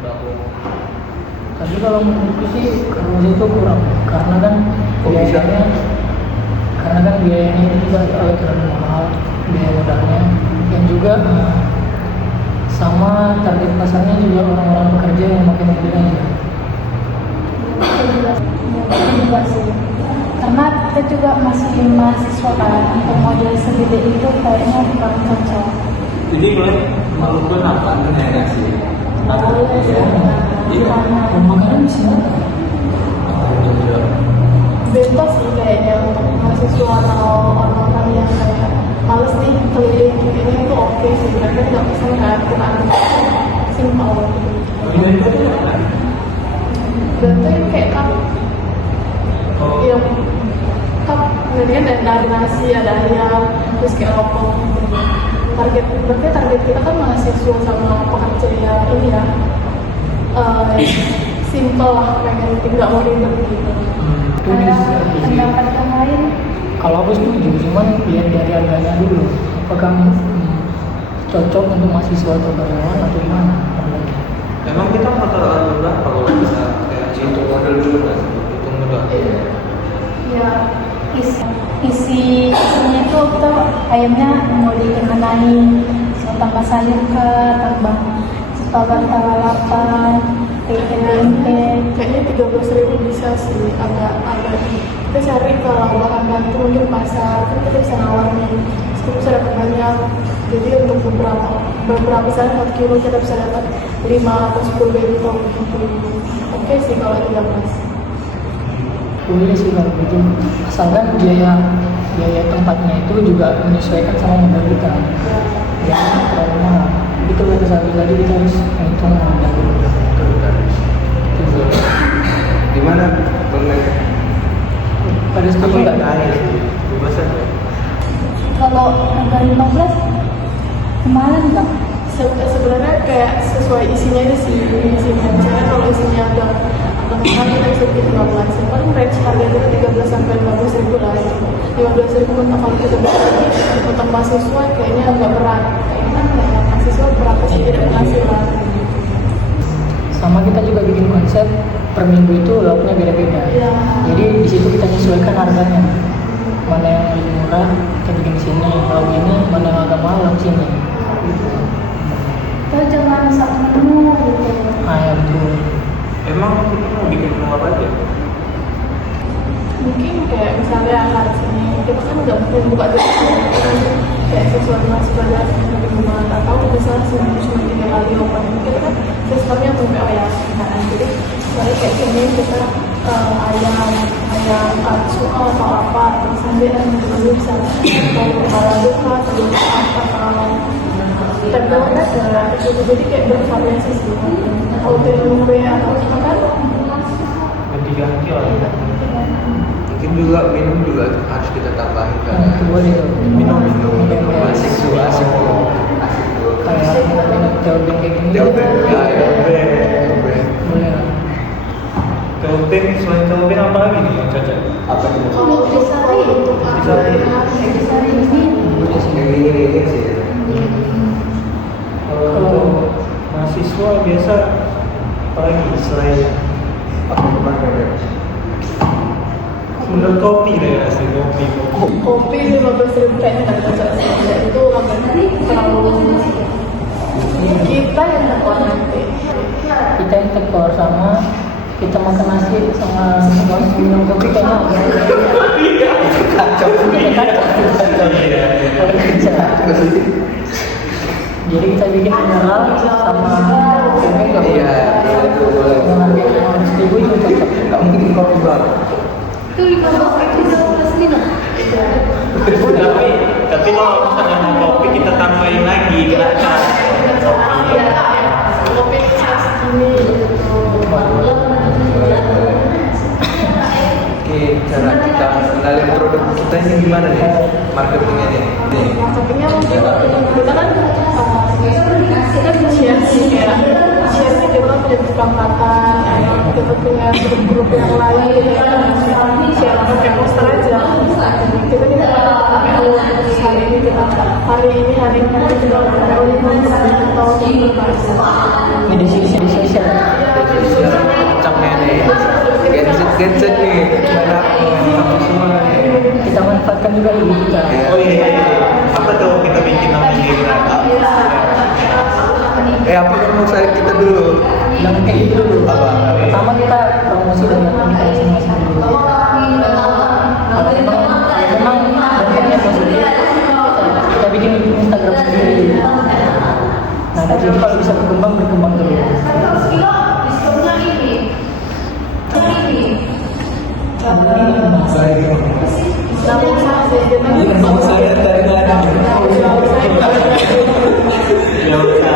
berapa? Tapi kalau menurutku sih kalau itu kurang, karena kan biayanya itu juga terlalu mahal, biaya modalnya, dan juga sama target pasarnya juga orang-orang pekerja yang makin mobil aja. Juga sih, karena kita juga masih mahasiswa kan, untuk model segede itu kayaknya kurang cocok. Jadi mulai malu apa nggak sih? Iya, makanan di sini. Bebas sih kayaknya untuk mahasiswa atau orang-orang yang kayak males nih keliling ini itu oke sih, mereka tidak pesan kan, bukan simpel gitu. Bento yang kayak cup, yang cup kemudian ada nasi, ada ayam, terus kayak rokok. Target kita kan mahasiswa sama pekerja yang ini ya, simple lah, pengen nggak mau ribet gitu. Pendapat yang lain? Kalau aku setuju, cuman lihat dari harganya dulu, apakah cocok untuk mahasiswa atau karyawan atau gimana? Emang kita rata-rata berapa kalau bisa kayak hitung model dulu kan? Hitung modal. Ya, isinya itu kita ayamnya mau dikenai, tambah sayur ke, tambah tambah lalapan, tempe. Kayaknya 13.000 bisa sih, agak kita cari kalau bahan itu mungkin pasar, kan kita bisa nawarnya, kita bisa dapat banyak. Jadi untuk beberapa misalnya 4 kilo kita bisa dapat 5 atau 10 bento gitu. Oke sih kalau 13. Boleh sih kalau gitu, asalkan biaya tempatnya itu juga menyesuaikan sama modal kita. Ya, terlalu mahal. Itu kata saya tadi kita harus hitung modal. Di mana pemain? Pada setuju nggak? Bebasan. Kalau harga 15 kemarin nggak? Sebenarnya kayak sesuai isinya itu sih, isinya. Misalnya kalau isinya agak mahal kita bisa bikin 15. Yang paling range harga kita 13 sampai 15.000 lah. 15.000 untuk kalau kita beli untuk mahasiswa kayaknya agak berat. Kayaknya kan kayak mahasiswa berapa sih tidak penghasilan. Sama kita juga bikin konsep per minggu itu lauknya beda-beda. Ya. Jadi di situ kita menyesuaikan harganya. Mana yang lebih murah kita bikin di sini, lauk ini mana yang agak mahal lauk sini. Kita jangan satu menu gitu. Ya betul. Emang kita mau bikin menu apa aja? Mungkin kayak misalnya hari ini kita kan nggak mungkin buka tutup kayak sesuatu masih banyak di rumah atau misalnya seminggu cuma 3 kali open, mungkin kan sistemnya PPO ya. Nah jadi misalnya kayak gini kita ayam katsu atau apa, terus nanti nanti bisa kalau duka atau apa terdapat ada jadi kayak bervariasi sih. Kalau tempe atau apa kan Ganti-ganti lah. Mungkin juga minum juga harus kita tambahin kan. Boleh tuh. Minum asik tuh. Kayak minum teobeng kayak gini. Teobeng. Boleh lah. Teobeng, selain teobeng apa lagi nih yang cocok? Apa itu? kalau Nutrisari ini Boleh sih. Ini sih. Kalau mahasiswa biasa apalagi selain menurut kopi deh asli kopi 15.000 kayaknya nggak cocok sih. Itu terlalu kita yang tekor nanti. kita yang tekor sama kita makan nasi sama minum kopi kayaknya kacau jadi kita bikin mineral sama tempe nggak boleh. Dengan harga yang 15.000 juga cocok. nggak mungkin kopi baru. Itu 15.000 Tapi kalau misalnya mau kopi kita tambahin lagi kenapa? kopi ini Oke, cara kita kenalin produk kita ini gimana nih? Marketingnya nih. marketingnya mungkin kita kan share sih kayak share sih kita kan punya kesepakatan, kita punya grup yang lain, share pakai poster aja. Kita pakai hari ini kita pakai 5 atau Ini di sini Gadget nih, gimana semua nih. Kita manfaatkan juga ilmu kita. Oh iya. Apa tuh kita bikin namanya gimana? Apa yang mau saya kita dulu? Jangan kayak gitu dulu. Apa? Pertama kita promosi dengan kita masing-masing dulu. Kalau memang bentuknya positif, kita bikin Instagram sendiri. Nah, dari situ kalau bisa berkembang terus. Nama saya dari mana? Nama saya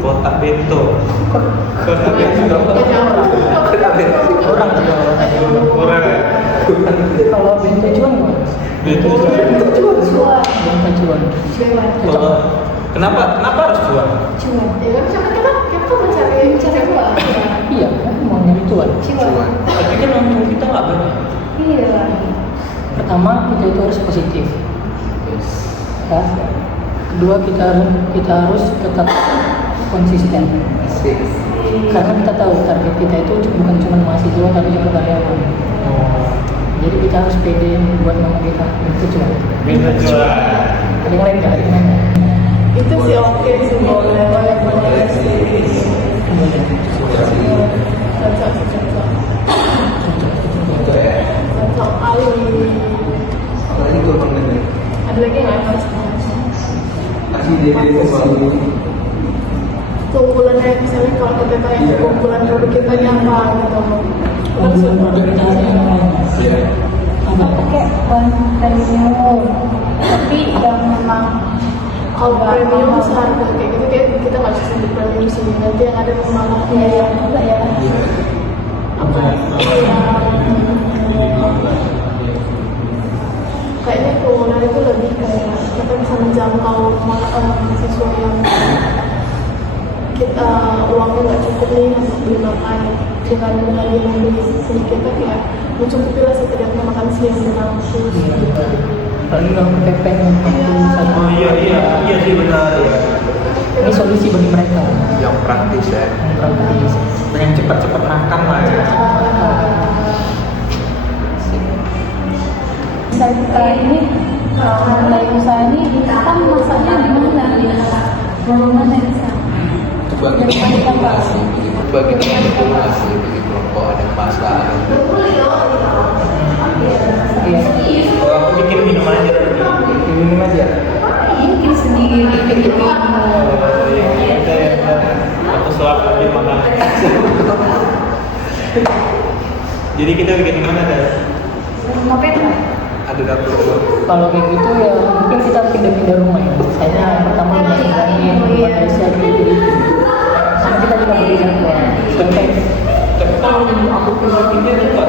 Kotak bento. Kotak bento. Kotak bento. orang juga Orang ya? kalau bento cuan gimana? Bento. Bento cuan. Oh, kenapa harus cuan? Iya kan mau nyari cuan. Tapi kan untung kita nggak banyak. Pertama kita itu harus positif. Ya. Kedua kita harus tetap konsisten. Asik. Karena kita tahu target kita itu bukan cuma mahasiswa tapi juga karyawan. Jadi kita harus pede buat nama kita itu cuan. Bento cuan. Ada yang lain nggak? Ada yang lain nggak? Itu sih oke sih, boleh cocok Ali. Apalagi kau pernah nih? Ada lagi nggak mas? Masih di Keunggulannya misalnya kalau kita tanya keunggulan produk kita apa gitu. Keunggulan produk kita yang lain. Iya. Pakai bahan premium, tapi yang memang kalau premium seharga kayak gitu kayak kita nggak bisa sebut premium sih. Nanti yang ada memang biaya juga ya. Apa? Kayaknya keunggulan itu lebih kayak kita bisa menjangkau mahasiswa yang kita uangnya nggak cukup nih untuk beli makan dengan membeli sedikit tapi ya mencukupi lah setidaknya makan siang dan langsung. Apalagi kalau kepepet waktu satu. Oh iya sih benar ya. Ini solusi bagi mereka Yang praktis ya. yang praktis. Pengen cepat-cepat makan lah ya. Kita ini mulai usaha ini kita masaknya gimana ya? Gimana bisa? Bagi teman masih, bagi kelompok ada pasar. Iya. Aku bikin minum aja. Minum aja. Mungkin sendiri gitu. Aku suap aja makan. Jadi kita bikin di mana dah? Ngapain lah? Ada dapur. Kalau kayak gitu ya mungkin kita pindah-pindah rumah ya. Misalnya pertama pindah-pindahin buat Aisyah gitu. Karena kita juga beli jadwal. Sampai Tapi kalau aku pindah-pindah juga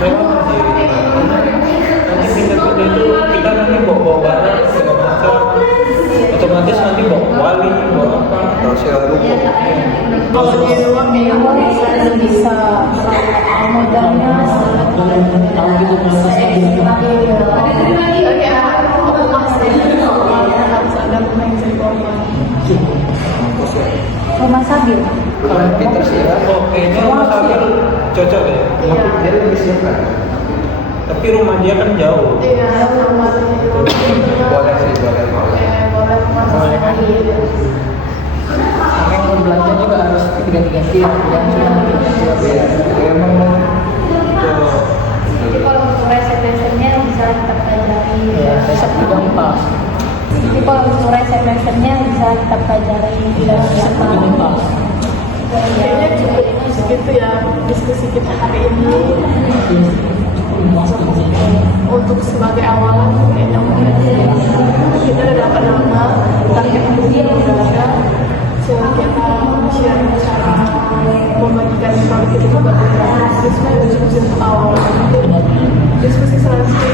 repot sendiri. Nanti pindah-pindah itu kita nanti bawa barang segala macam. Otomatis nanti bawa wali, bawa apa? Atau sewa ruko. Kalau di luar bisa modalnya tahu gitu prosesnya gimana. Oke, aku masih harus ada rumah yang saya bawa. Rumah Sabil. Kalau Peter sih ya. Oh, kayaknya rumah Sabil cocok ya. Iya. Dia lebih siap kan. Tapi rumah dia kan jauh. Iya, sama Boleh sih, boleh. boleh Boleh. Sampai kalau belanja juga harus ganti-ganti ya. Jangan cuma Iya, emang Jadi kalau untuk resep-resepnya bisa kita pelajari. ya resep itu gampang. Jadi kalau untuk resep-resepnya bisa kita pelajari tidak Resep itu gampang. Kayaknya cukup segitu ya diskusi kita hari ini. Untuk sebagai awalan kayaknya kita udah dapat nama target hidup udah ada. Coba kita share cara membagikan produk itu kepada siswa diskusi untuk awal. Diskusi selanjutnya